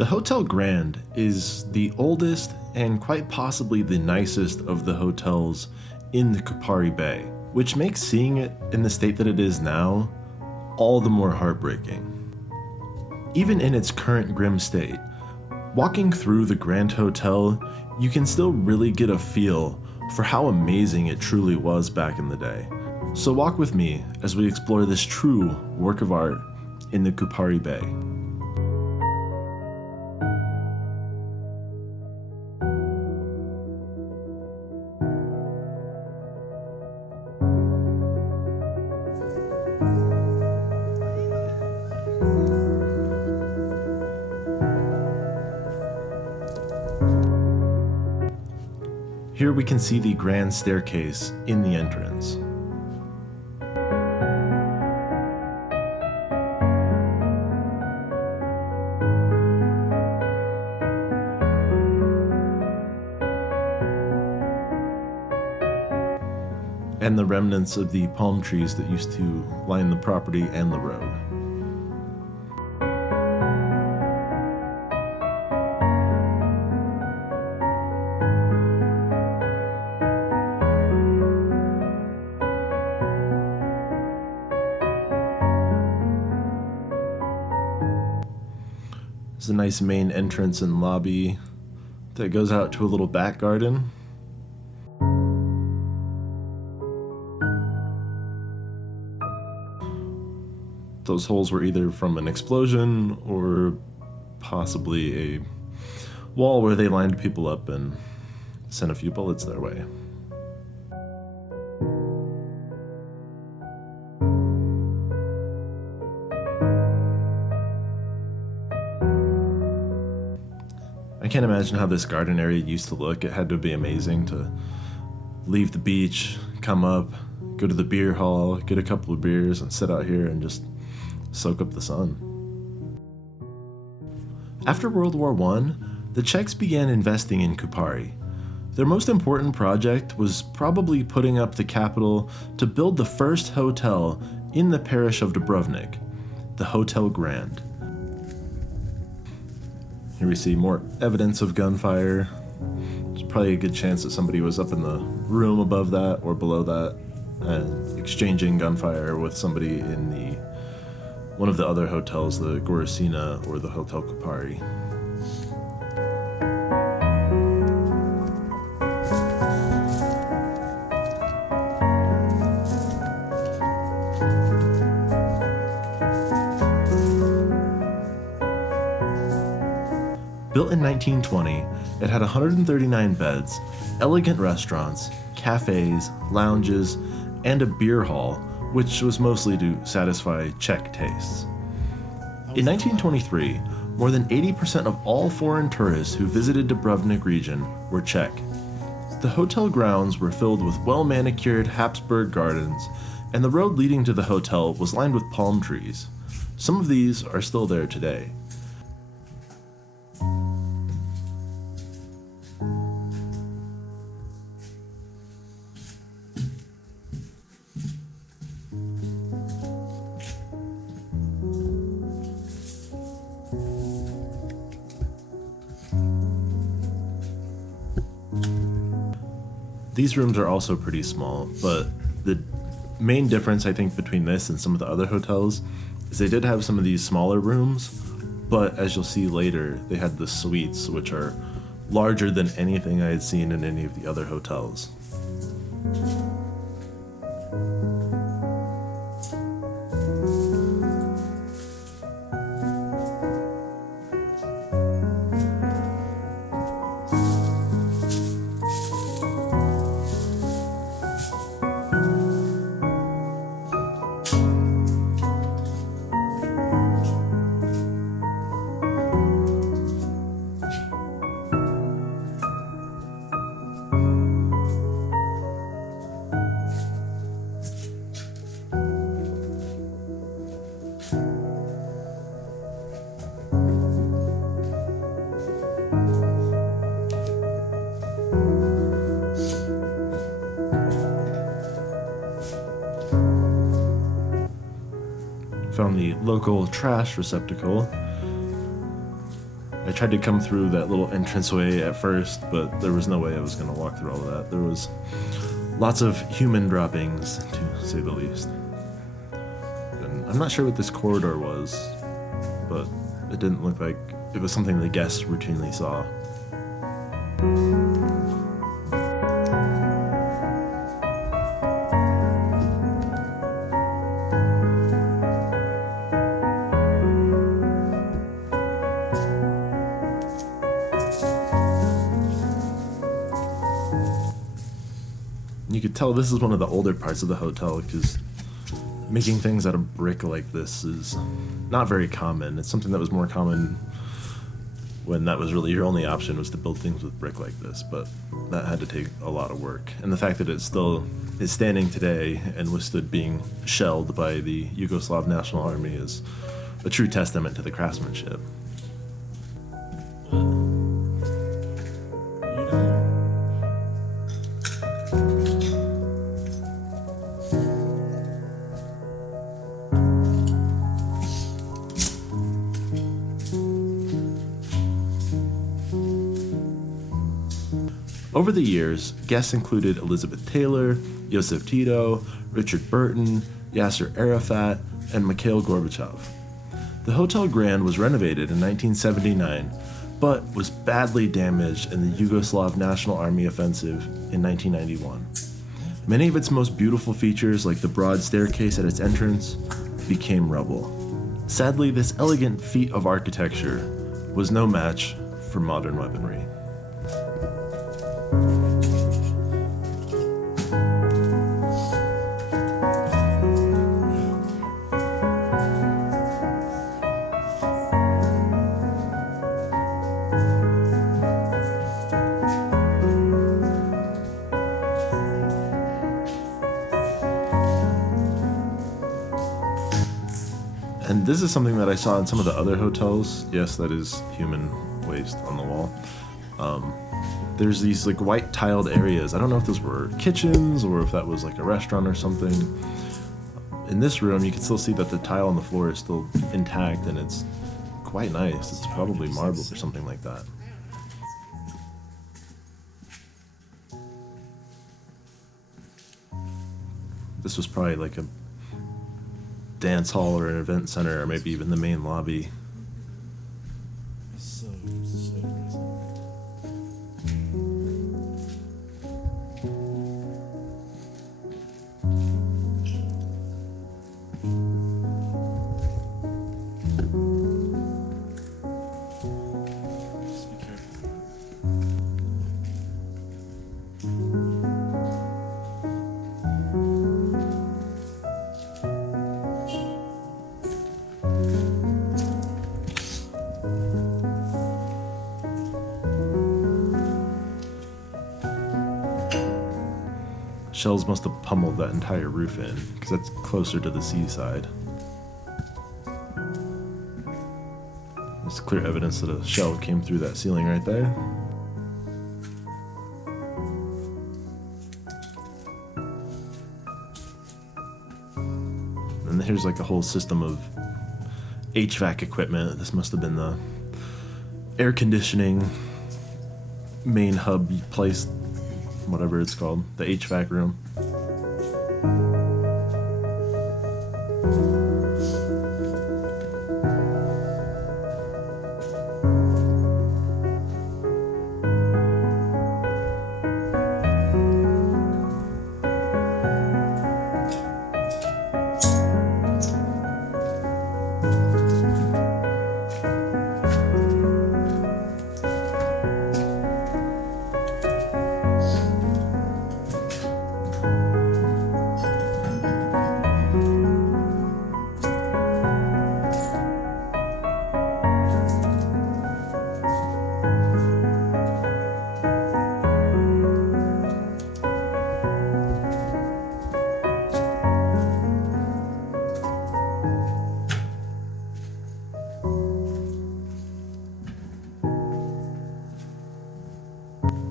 The Hotel Grand is the oldest and quite possibly the nicest of the hotels in the Kupari Bay, which makes seeing it in the state that it is now all the more heartbreaking. Even in its current grim state, walking through the Grand Hotel, you can still really get a feel for how amazing it truly was back in the day. So walk with me as we explore this true work of art in the Kupari Bay. Here we can see the grand staircase in the entrance. And the remnants of the palm trees that used to line the property and the road. There's a nice main entrance and lobby that goes out to a little back garden. Those holes were either from an explosion or possibly a wall where they lined people up and sent a few bullets their way. I can't imagine how this garden area used to look. It had to be amazing to leave the beach, come up, go to the beer hall, get a couple of beers, and sit out here and just soak up the sun. After World War I, the Czechs began investing in Kupari. Their most important project was probably putting up the capital to build the first hotel in the parish of Dubrovnik, the Hotel Grand. Here we see more evidence of gunfire. There's probably a good chance that somebody was up in the room above that or below that, exchanging gunfire with somebody in one of the other hotels, the Gorosina or the Hotel Kupari. Built in 1920, it had 139 beds, elegant restaurants, cafes, lounges, and a beer hall, which was mostly to satisfy Czech tastes. In 1923, more than 80% of all foreign tourists who visited Dubrovnik region were Czech. The hotel grounds were filled with well-manicured Habsburg gardens, and the road leading to the hotel was lined with palm trees. Some of these are still there today. These rooms are also pretty small, but the main difference I think between this and some of the other hotels is they did have some of these smaller rooms, but as you'll see later, they had the suites, which are larger than anything I had seen in any of the other hotels. found the local trash receptacle. I tried to come through that little entranceway at first, but there was no way I was going to walk through all of that. There was lots of human droppings, to say the least. And I'm not sure what this corridor was, but it didn't look like it was something the guests routinely saw. You could tell this is one of the older parts of the hotel because making things out of brick like this is not very common. It's something that was more common when that was really your only option, was to build things with brick like this, but that had to take a lot of work. And the fact that it still is standing today and withstood being shelled by the Yugoslav National Army is a true testament to the craftsmanship. Over the years, guests included Elizabeth Taylor, Joseph Tito, Richard Burton, Yasser Arafat, and Mikhail Gorbachev. The Hotel Grand was renovated in 1979, but was badly damaged in the Yugoslav National Army offensive in 1991. Many of its most beautiful features, like the broad staircase at its entrance, became rubble. Sadly, this elegant feat of architecture was no match for modern weaponry. And this is something that I saw in some of the other hotels. Yes, that is human waste on the wall. There's these like white tiled areas. I don't know if those were kitchens or if that was like a restaurant or something. In this room, you can still see that the tile on the floor is still intact, and it's quite nice. It's probably marble or something like that. This was probably like a dance hall or an event center, or maybe even the main lobby. So crazy. Just be careful. Shells must have pummeled that entire roof in, because that's closer to the seaside. There's clear evidence that a shell came through that ceiling right there. And here's like a whole system of HVAC equipment. This must have been the air conditioning main hub place, whatever it's called, the HVAC room.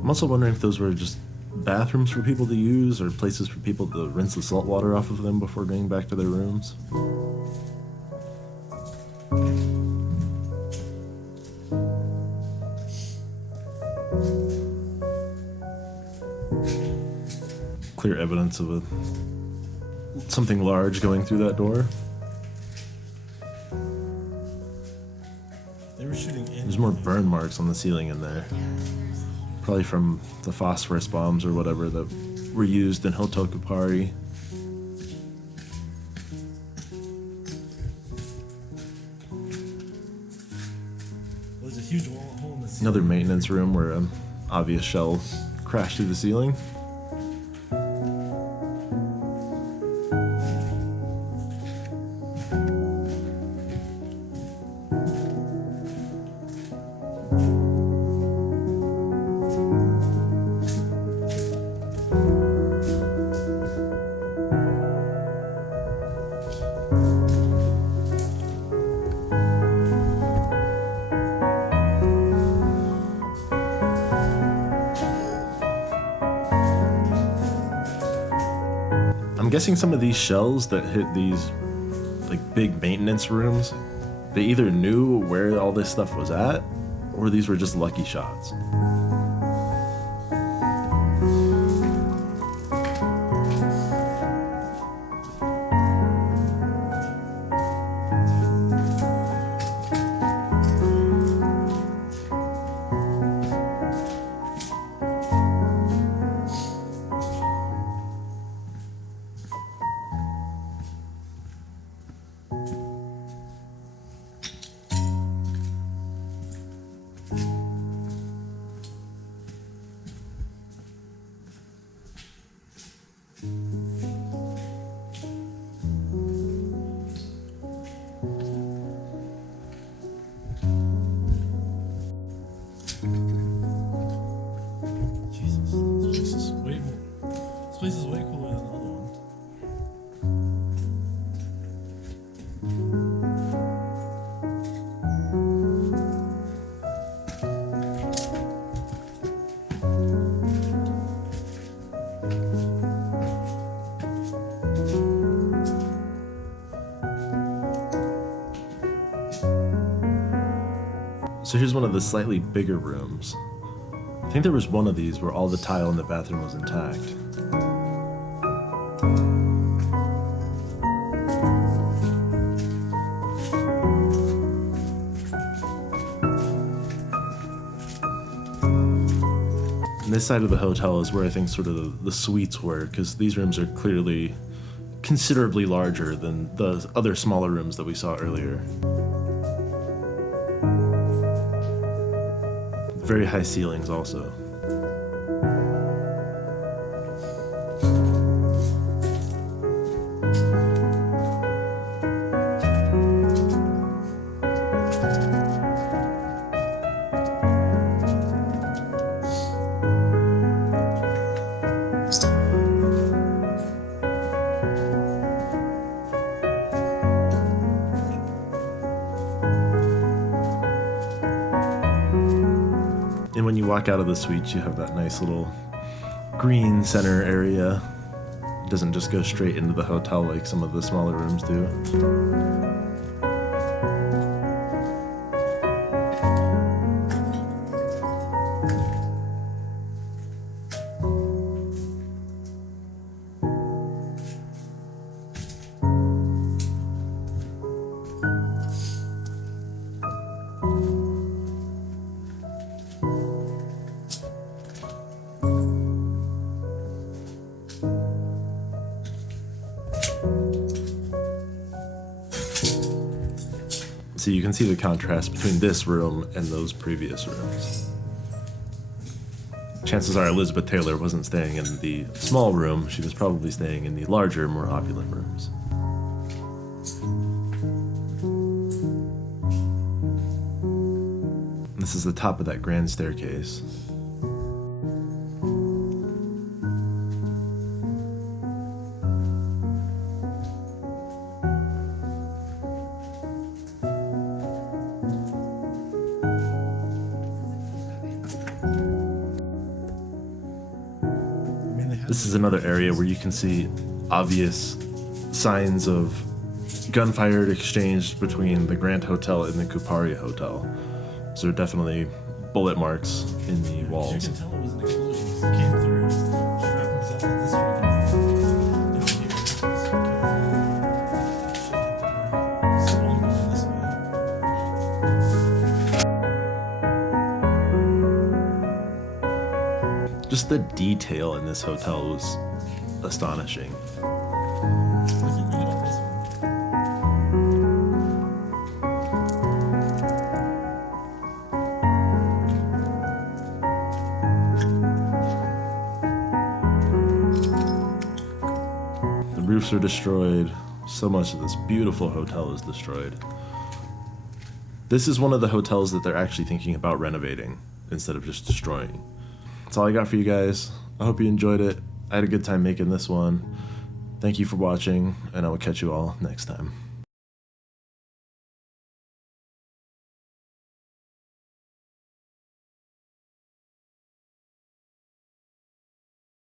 I'm also wondering if those were just bathrooms for people to use, or places for people to rinse the salt water off of them before going back to their rooms. clear evidence of something large going through that door. They were shooting in. There's more burn marks on the ceiling in there. Probably from the phosphorus bombs or whatever that were used in Hotel Kupari. There's a huge hole in the ceiling. Another maintenance room where an obvious shell crashed through the ceiling. I'm guessing some of these shells that hit these like big maintenance rooms, they either knew where all this stuff was at, or these were just lucky shots. This place is way cooler than the other one. So here's one of the slightly bigger rooms. I think there was one of these where all the tile in the bathroom was intact. And this side of the hotel is where I think sort of the suites were, because these rooms are clearly considerably larger than the other smaller rooms that we saw earlier. Very high ceilings also. And when you walk out of the suites, you have that nice little green center area. It doesn't just go straight into the hotel like some of the smaller rooms do. So you can see the contrast between this room and those previous rooms. Chances are Elizabeth Taylor wasn't staying in the small room, she was probably staying in the larger, more opulent rooms. This is the top of that grand staircase. This is another area where you can see obvious signs of gunfire exchanged between the Grand Hotel and the Kupari Hotel. So there are definitely bullet marks in the walls. You can tell it was an explosion. It came through, strapped himself to this fucking Just the detail in this hotel was astonishing. I think we get on this one. The roofs are destroyed. So much of this beautiful hotel is destroyed. This is one of the hotels that they're actually thinking about renovating instead of just destroying. That's all I got for you guys. I hope you enjoyed it. I had a good time making this one. Thank you for watching, and I will catch you all next time.